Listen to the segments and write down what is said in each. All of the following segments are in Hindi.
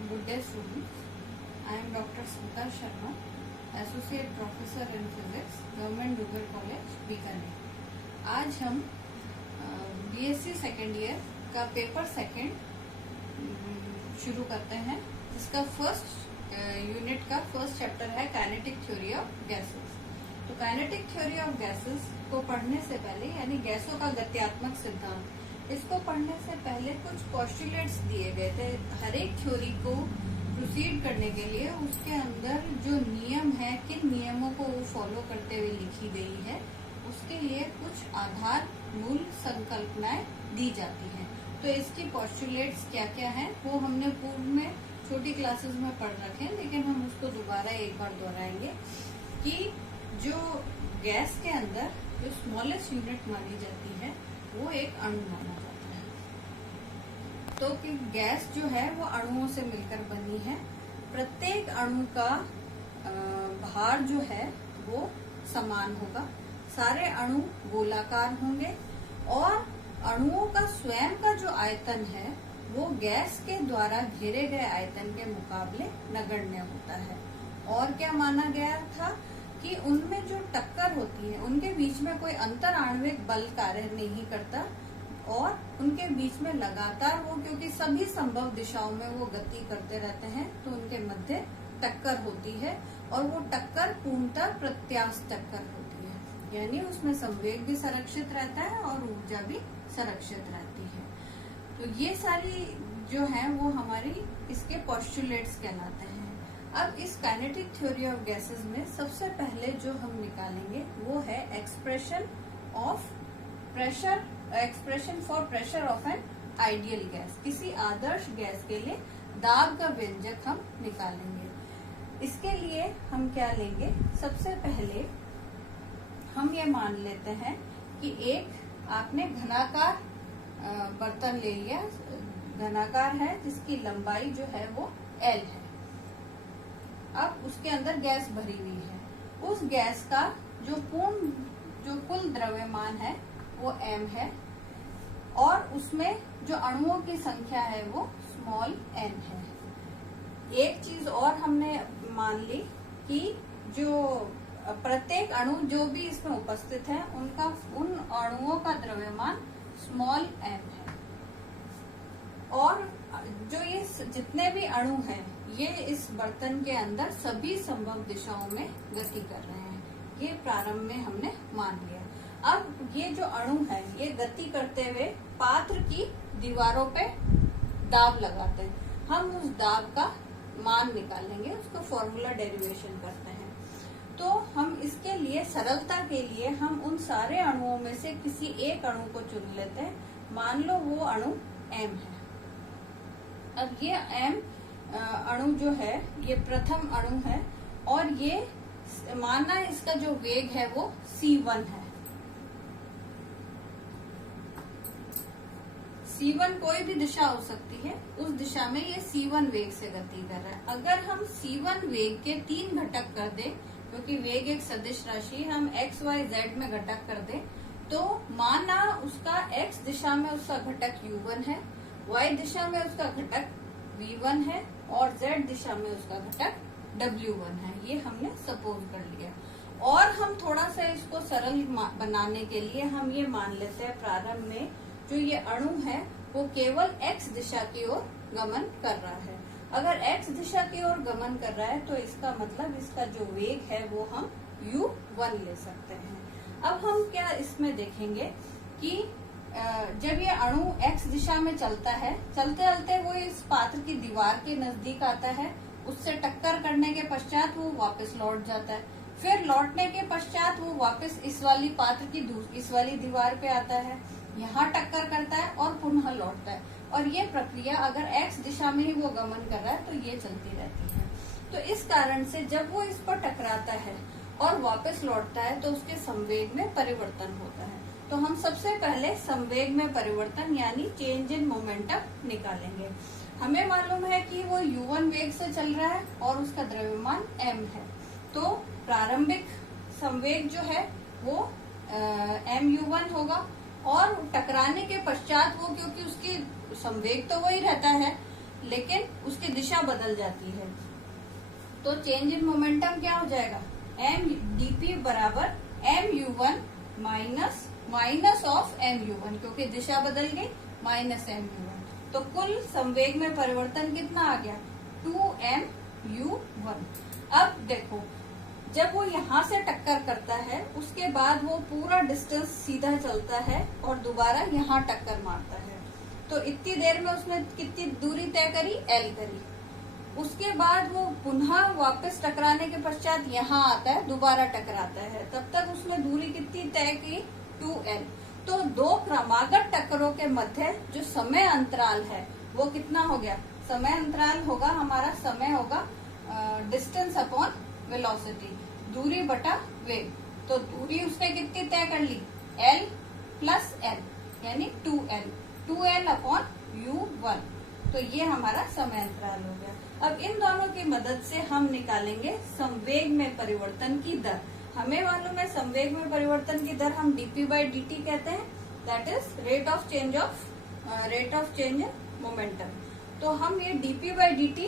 Good day students. I am Dr. Smita Sharma, Associate Professor in Physics, Government Rural College, Bikaner. आज हम BSc सेकेंड ईयर का पेपर सेकेंड शुरू करते हैं, जिसका फर्स्ट यूनिट का फर्स्ट चैप्टर है काइनेटिक थ्योरी ऑफ गैसेस। तो काइनेटिक थ्योरी ऑफ गैसेस को पढ़ने से पहले, यानी गैसों का गत्यात्मक सिद्धांत, इसको पढ़ने से पहले कुछ पोस्टुलेट्स दिए गए थे। हर एक थ्योरी को प्रोसीड करने के लिए उसके अंदर जो नियम है, किन नियमों को वो फॉलो करते हुए लिखी गई है, उसके लिए कुछ आधार मूल संकल्पनाएं दी जाती हैं। तो इसकी पोस्टुलेट्स क्या क्या हैं वो हमने पूर्व में छोटी क्लासेस में पढ़ रखे हैं, लेकिन हम उसको दोबारा एक बार दोहराएंगे कि जो गैस के अंदर जो स्मॉलेस्ट यूनिट मानी जाती है वो एक अणु माना जाता है। तो कि गैस जो है वो अणुओं से मिलकर बनी है। प्रत्येक अणु का भार जो है वो समान होगा। सारे अणु गोलाकार होंगे और अणुओं का स्वयं का जो आयतन है वो गैस के द्वारा घेरे गए आयतन के मुकाबले नगण्य होता है। और क्या माना गया था कि उनमें जो टक्कर होती है उनके बीच में कोई अंतर आणविक बल कार्य नहीं करता और उनके बीच में लगातार वो, क्योंकि सभी संभव दिशाओं में वो गति करते रहते हैं, तो उनके मध्य टक्कर होती है और वो टक्कर पूर्णतः प्रत्यास्थ टक्कर होती है, यानी उसमें संवेग भी संरक्षित रहता है और ऊर्जा भी संरक्षित रहती है। तो ये सारी जो है वो हमारी इसके पोस्टुलेट्स कहलाते हैं। अब इस काइनेटिक थ्योरी ऑफ गैसेस में सबसे पहले जो हम निकालेंगे वो है expression for pressure of an ideal gas. किसी आदर्श गैस के लिए दाब का व्यंजक हम निकालेंगे। इसके लिए हम क्या लेंगे, सबसे पहले हम ये मान लेते हैं कि एक आपने घनाकार बर्तन ले लिया, घनाकार है जिसकी लंबाई जो है वो L है। अब उसके अंदर गैस भरी हुई है। उस गैस का जो कुल द्रव्यमान है वो m है और उसमें जो अणुओं की संख्या है वो स्मॉल n है। एक चीज और हमने मान ली कि जो प्रत्येक अणु जो भी इसमें उपस्थित है उन अणुओं का द्रव्यमान स्मॉल m है और जो ये जितने भी अणु हैं ये इस बर्तन के अंदर सभी संभव दिशाओं में गति कर रहे हैं। ये प्रारंभ में हमने मान लिया। अब ये जो अणु है ये गति करते हुए पात्र की दीवारों पे दाब लगाते हैं। हम उस दाब का मान निकालेंगे, उसको फॉर्मूला डेरिवेशन करते हैं। तो हम इसके लिए सरलता के लिए हम उन सारे अणुओं में से किसी एक अणु को चुन लेते हैं। मान लो वो अणु M है। अब ये M अणु जो है ये प्रथम अणु है और ये माना इसका जो वेग है वो C1 है। C1 कोई भी दिशा हो सकती है, उस दिशा में ये C1 वेग से गति कर रहा है। अगर हम C1 वेग के 3 घटक कर दें, क्योंकि वेग एक सदिश राशि, हम x, y, z में घटक कर दें, तो माना उसका x दिशा में उसका घटक U1 है, y दिशा में उसका घटक V1 है और Z दिशा में उसका घटक W1 है। ये हमने सपोज कर लिया। और हम थोड़ा सा इसको सरल बनाने के लिए हम ये मान लेते हैं प्रारंभ में जो ये अणु है वो केवल X दिशा की ओर गमन कर रहा है। अगर X दिशा की ओर गमन कर रहा है तो इसका मतलब इसका जो वेग है वो हम U1 ले सकते हैं। अब हम क्या इसमें देखेंगे कि जब ये अणु X दिशा में चलता है, चलते चलते वो इस पात्र की दीवार के नजदीक आता है, उससे टक्कर करने के पश्चात वो वापस लौट जाता है। फिर लौटने के पश्चात वो वापस इस वाली पात्र की इस वाली दीवार पे आता है, यहाँ टक्कर करता है और पुनः लौटता है। और ये प्रक्रिया अगर X दिशा में ही वो गमन कर रहा है तो ये चलती रहती है। तो इस कारण से जब वो इस पर टकराता है और वापस लौटता है तो उसके संवेग में परिवर्तन होता है। तो हम सबसे पहले संवेग में परिवर्तन यानी चेंज इन मोमेंटम निकालेंगे। हमें मालूम है कि वो U1 वेग से चल रहा है और उसका द्रव्यमान m है। तो प्रारंभिक संवेग जो है वो mu1 होगा और टकराने के पश्चात वो, क्योंकि उसकी संवेग तो वही रहता है, लेकिन उसकी दिशा बदल जाती है। तो चेंज इन मोमेंटम क्या हो जाएगा, एम डीपी बराबर mu1 माइनस ऑफ mu1, क्योंकि दिशा बदल गई, माइनस mu1। तो कुल संवेग में परिवर्तन कितना आ गया, 2mu1। अब देखो, जब वो यहाँ से टक्कर करता है उसके बाद वो पूरा डिस्टेंस सीधा चलता है और दोबारा यहाँ टक्कर मारता है। तो इतनी देर में उसने कितनी दूरी तय करी, L करी। उसके बाद वो पुनः वापस टकराने के पश्चात यहाँ आता है, दोबारा टकराता है, तब तक उसने दूरी कितनी तय की, 2L। तो दो क्रमागत टक्करों के मध्य जो समय अंतराल है वो कितना हो गया, समय अंतराल होगा हमारा, समय होगा डिस्टेंस अपॉन वेलोसिटी, दूरी बटा वेग। तो दूरी उसने कितनी तय कर ली, L प्लस L यानी 2L अपॉन u1। तो ये हमारा समय अंतराल हो गया। अब इन दोनों की मदद से हम निकालेंगे संवेग में परिवर्तन की दर। हमें मालूम है संवेग में परिवर्तन की दर हम dp/dt कहते हैं, that is rate of change momentum. तो हम ये dp/dt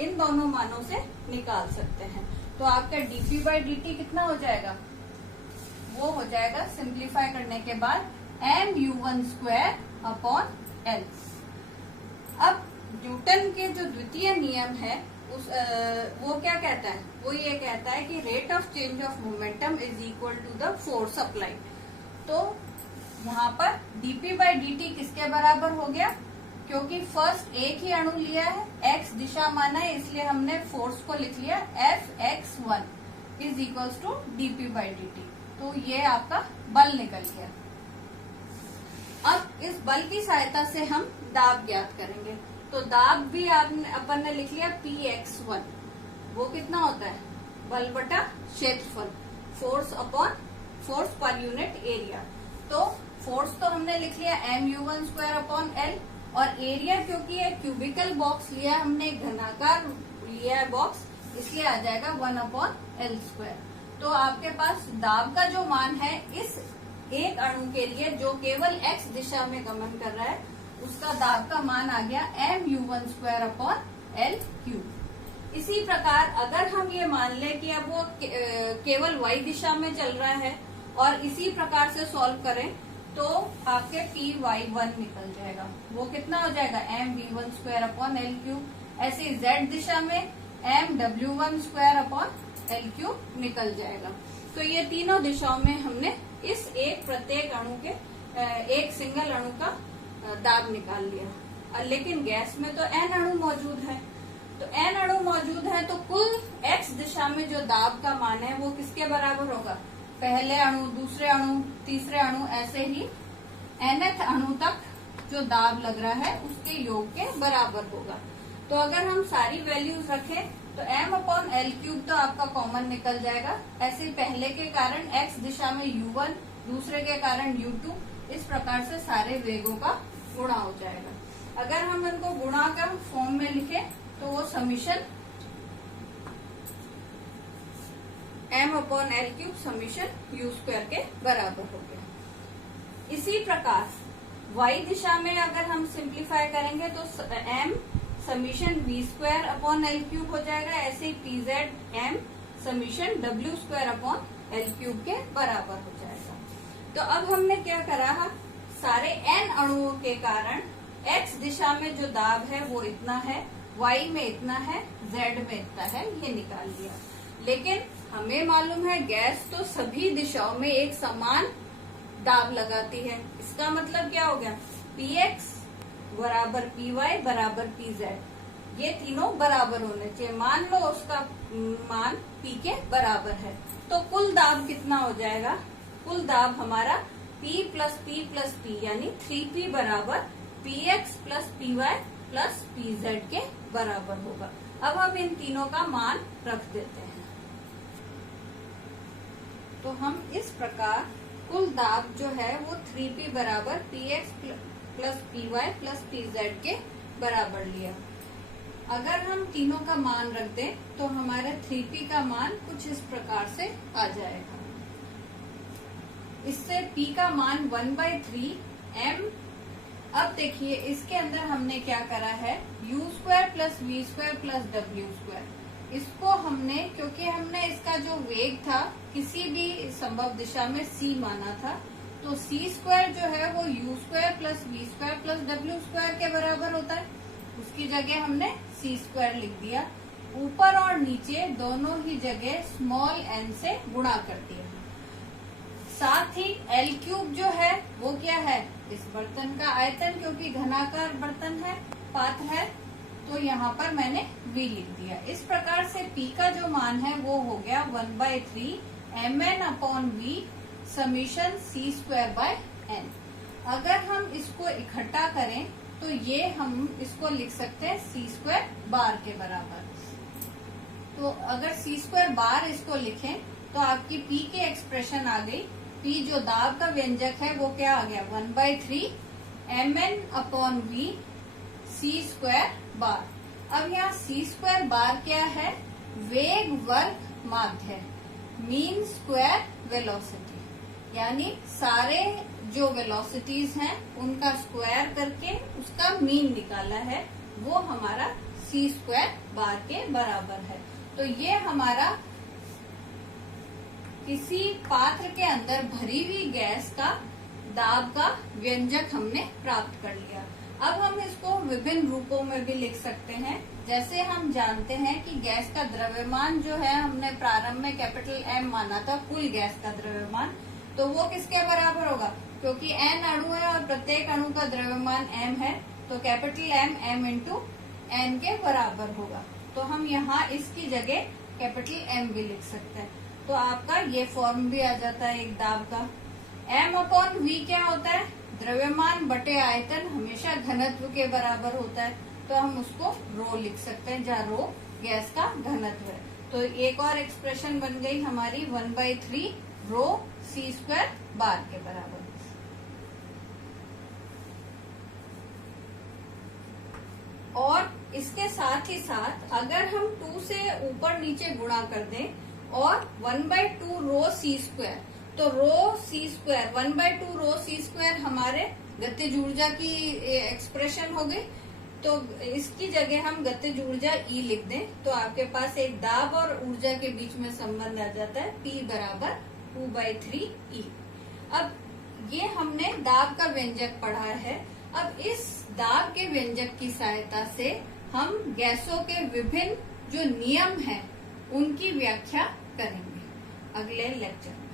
इन दोनों मानों से निकाल सकते हैं। तो आपका dp/dt कितना हो जाएगा, वो हो जाएगा सिंप्लीफाई करने के बाद mu1² अपॉन L। अब न्यूटन के जो द्वितीय नियम है वो क्या कहता है, वो ये कहता है कि rate of change of momentum is equal to the force applied. तो यहाँ पर dp/dt किसके बराबर हो गया, क्योंकि फर्स्ट एक ही अणु लिया है, x दिशा माना है, इसलिए हमने फोर्स को लिख लिया Fx1 is equal to dp/dt। तो ये आपका बल निकल गया। अब इस बल की सहायता से हम दाब ज्ञात करेंगे। तो दाब भी अपन ने लिख लिया Px1, वो कितना होता है, बल बटा क्षेत्रफल, फोर्स पर यूनिट एरिया। तो फोर्स तो हमने लिख लिया mu1² अपॉन L, और एरिया क्योंकि ये क्यूबिकल बॉक्स लिया है हमने, घनाकार लिया है बॉक्स, इसलिए आ जाएगा 1/L²। तो आपके पास दाब का जो मान है इस एक अणु के लिए जो केवल x दिशा में गमन कर रहा है, उसका दाब का मान आ गया mu1² अपॉन L³। इसी प्रकार अगर हम ये मान ले कि अब वो केवल y दिशा में चल रहा है और इसी प्रकार से सॉल्व करें तो आपके Py1 निकल जाएगा, वो कितना हो जाएगा mv1² अपॉन L³। ऐसे z दिशा में mw1² अपॉन L³ निकल जाएगा। तो ये तीनों दिशाओं में हमने इस एक प्रत्येक अणु के एक सिंगल अणु का दाब निकाल लिया। लेकिन गैस में तो n अणु मौजूद है, तो n अणु मौजूद है तो कुल x दिशा में जो दाब का मान है वो किसके बराबर होगा, पहले अणु, दूसरे अणु, तीसरे अणु, ऐसे ही nth अणु तक जो दाब लग रहा है उसके योग के बराबर होगा। तो अगर हम सारी वैल्यूज रखें तो m/L³ तो आपका कॉमन निकल जाएगा। ऐसे पहले के कारण x दिशा में u1, दूसरे के कारण u2, इस प्रकार से सारे वेगों का गुणा हो जाएगा। अगर हम इनको गुणा कर फॉर्म में लिखें तो वो समीशन m/L³ समीशन u² के बराबर हो गया। इसी प्रकार y दिशा में अगर हम सिंप्लीफाई करेंगे तो m summation v² upon L³ हो जाएगा। ऐसे ही pz m summation w² upon L³ के बराबर हो जाएगा। तो अब हमने क्या करा, सारे n अणुओं के कारण x दिशा में जो दाब है वो इतना है, y में इतना है, z में इतना है, ये निकाल लिया। लेकिन हमें मालूम है गैस तो सभी दिशाओं में एक समान दाब लगाती है। इसका मतलब क्या हो गया, px बराबर py बराबर pz, ये तीनों बराबर होने चाहिए। मान लो उसका मान p के बराबर है तो कुल दाब कितना हो जाएगा, कुल दाब हमारा p प्लस p यानी 3p बराबर px plus py plus pz के बराबर होगा। अब हम इन तीनों का मान रख देते हैं। तो हम इस प्रकार कुल दाब जो है वो 3p बराबर px plus py plus pz के बराबर लिया। अगर हम तीनों का मान रख दें तो हमारे 3p का मान कुछ इस प्रकार से आ जाएगा। इससे p का मान 1/3 m अब देखिए इसके अंदर हमने क्या करा है, u² plus v² plus w²। इसको हमने, क्योंकि हमने इसका जो वेग था किसी भी संभव दिशा में c माना था, तो c² जो है वो u² plus v² plus w² के बराबर होता है। उसकी जगह हमने c² लिख दिया। ऊपर और नीचे दोनों ही जगह स्मॉल n से गुणा कर दिया। साथ ही l³ जो है वो क्या है, इस बर्तन का आयतन, क्योंकि घनाकार बर्तन है, पात्र है, तो यहाँ पर मैंने v लिख दिया। इस प्रकार से p का जो मान है वो हो गया 1/3 mn/v समीशन c²/n। अगर हम इसको इकट्ठा करें तो ये हम इसको लिख सकते हैं c² के बराबर। तो अगर c² इसको लिखें तो आपकी p की एक्सप्रेशन आ गई। p जो दाब का व्यंजक है वो क्या आ गया, 1/3 mn/v c²। अब यहाँ c² क्या है, वेग वर्ग माध्य, मीन स्क्वायर वेलोसिटी, यानी सारे जो वेलोसिटीज हैं उनका स्क्वायर करके उसका मीन निकाला है, वो हमारा c² के बराबर है। तो ये हमारा किसी पात्र के अंदर भरी हुई गैस का दाब का व्यंजक हमने प्राप्त कर लिया। अब हम इसको विभिन्न रूपों में भी लिख सकते हैं। जैसे हम जानते हैं कि गैस का द्रव्यमान जो है, हमने प्रारंभ में कैपिटल M माना था कुल गैस का द्रव्यमान, तो वो किसके बराबर होगा, क्योंकि n अणु है और प्रत्येक अणु का द्रव्यमान m है, तो कैपिटल M इंटू n के बराबर होगा। तो हम यहाँ इसकी जगह कैपिटल M भी लिख सकते हैं। तो आपका ये फॉर्म भी आ जाता है एक दाब का। m/v क्या होता है, द्रव्यमान बटे आयतन, हमेशा घनत्व के बराबर होता है, तो हम उसको रो लिख सकते हैं, जहाँ रो गैस का घनत्व है। तो एक और एक्सप्रेशन बन गई हमारी 1/3 रो c² के बराबर। और इसके साथ ही साथ अगर हम 2 से ऊपर नीचे गुणा कर दें और 1/2 रो c², तो रो c² 1/2 रो c² हमारे गतिज ऊर्जा की एक्सप्रेशन हो गई। तो इसकी जगह हम गतिज ऊर्जा E लिख दें, तो आपके पास एक दाब और ऊर्जा के बीच में संबंध आ जाता है, P बराबर 2/3 E। अब ये हमने दाब का व्यंजक पढ़ा है। अब इस दाब के व्यंजक की सहायता से हम गैसों के विभिन्न जो नियम हैं उनकी व्याख्या करेंगे अगले लेक्चर में।